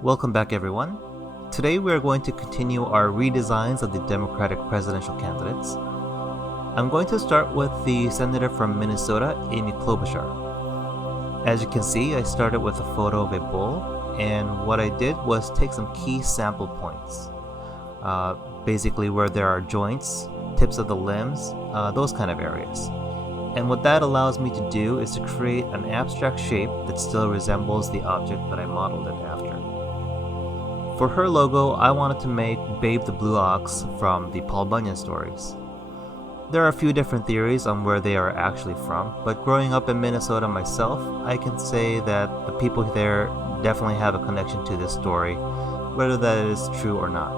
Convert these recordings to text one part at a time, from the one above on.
Welcome back, everyone. Today we are going to continue our redesigns of the Democratic presidential candidates. I'm going to start with the senator from Minnesota, Amy Klobuchar. As you can see, I started with a photo of a bull, and what I did was take some key sample points. Basically where there are joints, tips of the limbs, those kind of areas. And what that allows me to do is to create an abstract shape that still resembles the object that I modeled it after. For her logo, I wanted to make Babe the Blue Ox from the Paul Bunyan stories. There are a few different theories on where they are actually from, but growing up in Minnesota myself, I can say that the people there definitely have a connection to this story, whether that is true or not.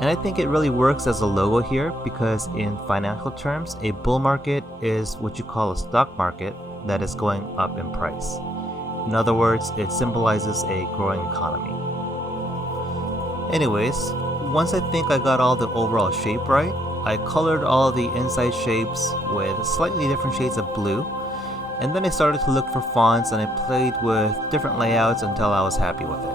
And I think it really works as a logo here because in financial terms, a bull market is what you call a stock market that is going up in price. In other words, it symbolizes a growing economy. Anyways, once I think I got all the overall shape right, I colored all the inside shapes with slightly different shades of blue, and then I started to look for fonts and I played with different layouts until I was happy with it.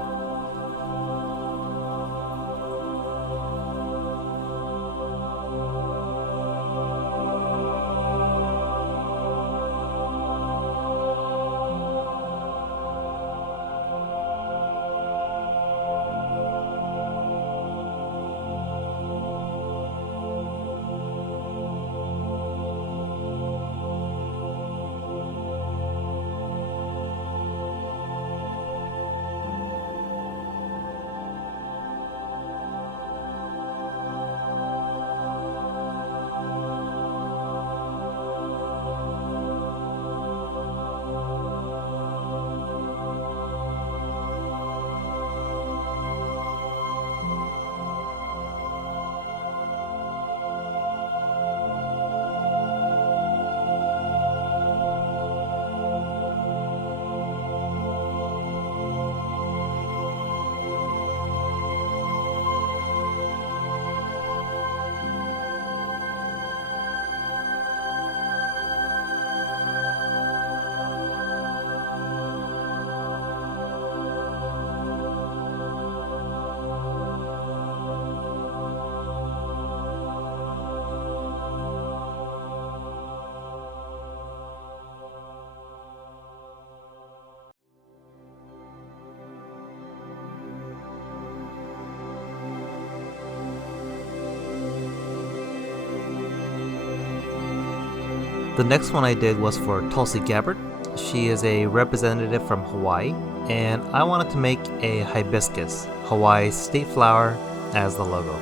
The next one I did was for Tulsi Gabbard. She is a representative from Hawaii, and I wanted to make a hibiscus, Hawaii's state flower, as the logo.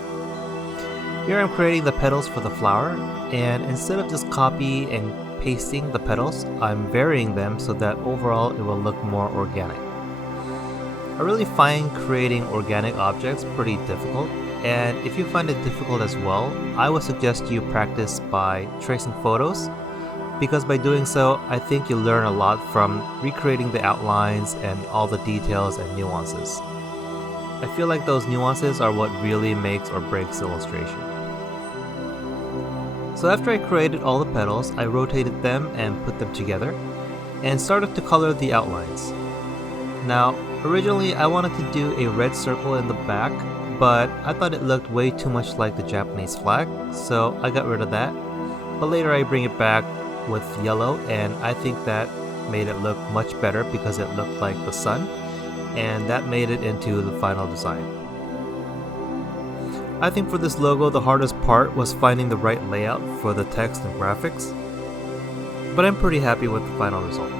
Here I'm creating the petals for the flower, and instead of just copy and pasting the petals, I'm varying them so that overall it will look more organic. I really find creating organic objects pretty difficult, and if you find it difficult as well, I would suggest you practice by tracing photos, because by doing so, I think you'll learn a lot from recreating the outlines and all the details and nuances. I feel like those nuances are what really makes or breaks the illustration. So after I created all the petals, I rotated them and put them together, and started to color the outlines. Now, originally I wanted to do a red circle in the back, but I thought it looked way too much like the Japanese flag, so I got rid of that. But later I bring it back with yellow, and I think that made it look much better because it looked like the sun, and that made it into the final design. I think for this logo the hardest part was finding the right layout for the text and graphics, but I'm pretty happy with the final result.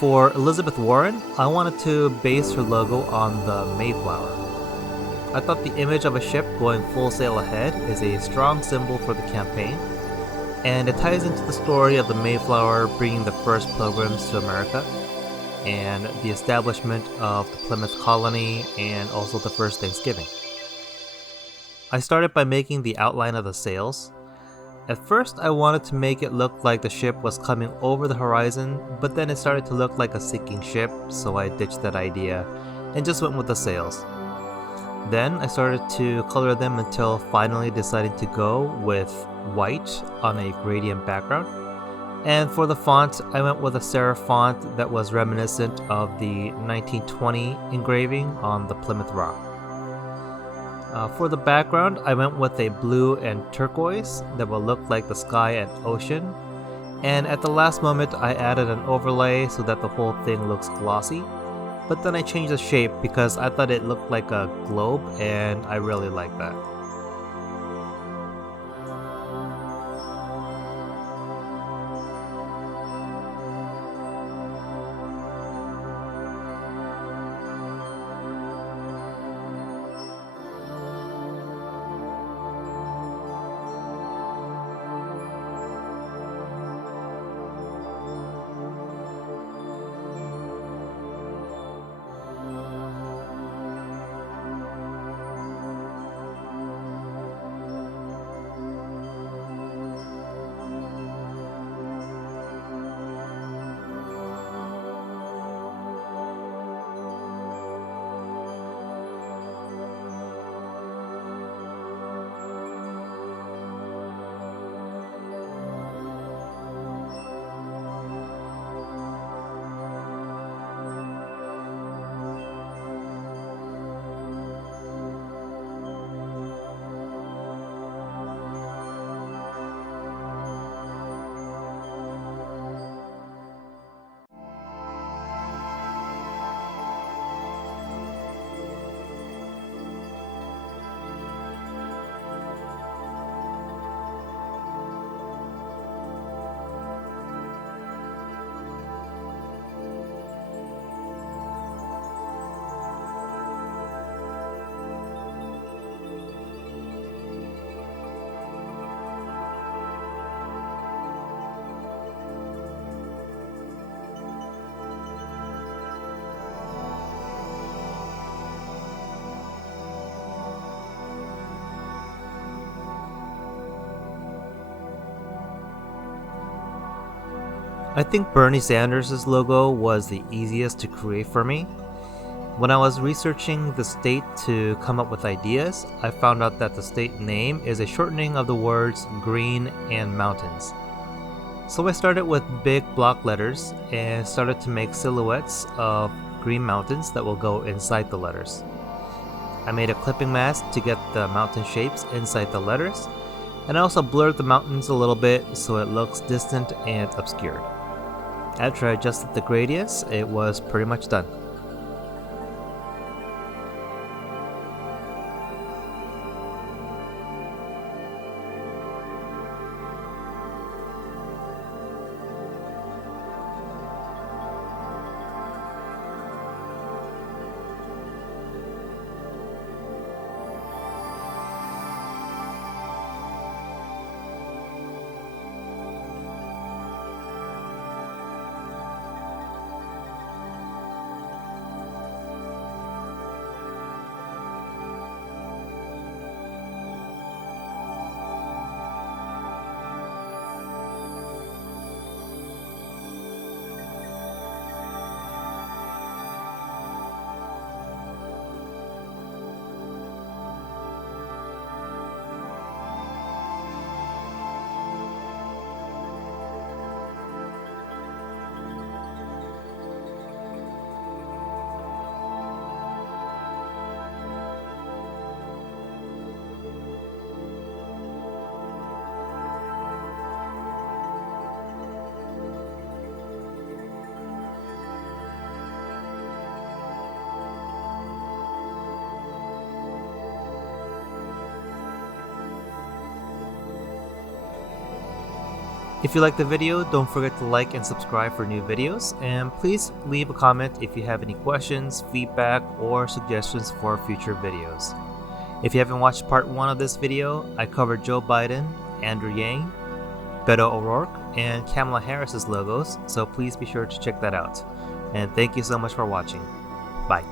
For Elizabeth Warren, I wanted to base her logo on the Mayflower. I thought the image of a ship going full sail ahead is a strong symbol for the campaign, and it ties into the story of the Mayflower bringing the first pilgrims to America, and the establishment of the Plymouth colony, and also the first Thanksgiving. I started by making the outline of the sails. At first, I wanted to make it look like the ship was coming over the horizon, but then it started to look like a sinking ship, so I ditched that idea and just went with the sails. Then I started to color them until finally deciding to go with white on a gradient background. And for the font, I went with a serif font that was reminiscent of the 1920 engraving on the Plymouth Rock. For the background, I went with a blue and turquoise that will look like the sky and ocean. And at the last moment, I added an overlay so that the whole thing looks glossy. But then I changed the shape because I thought it looked like a globe, and I really like that. I think Bernie Sanders' logo was the easiest to create for me. When I was researching the state to come up with ideas, I found out that the state name is a shortening of the words green and mountains. So I started with big block letters and started to make silhouettes of green mountains that will go inside the letters. I made a clipping mask to get the mountain shapes inside the letters, and I also blurred the mountains a little bit so it looks distant and obscured. After I adjusted the gradients, it was pretty much done. If you like the video, don't forget to like and subscribe for new videos, and please leave a comment if you have any questions, feedback, or suggestions for future videos. If you haven't watched part 1 of this video, I covered Joe Biden, Andrew Yang, Beto O'Rourke, and Kamala Harris's logos, so please be sure to check that out. And thank you so much for watching. Bye.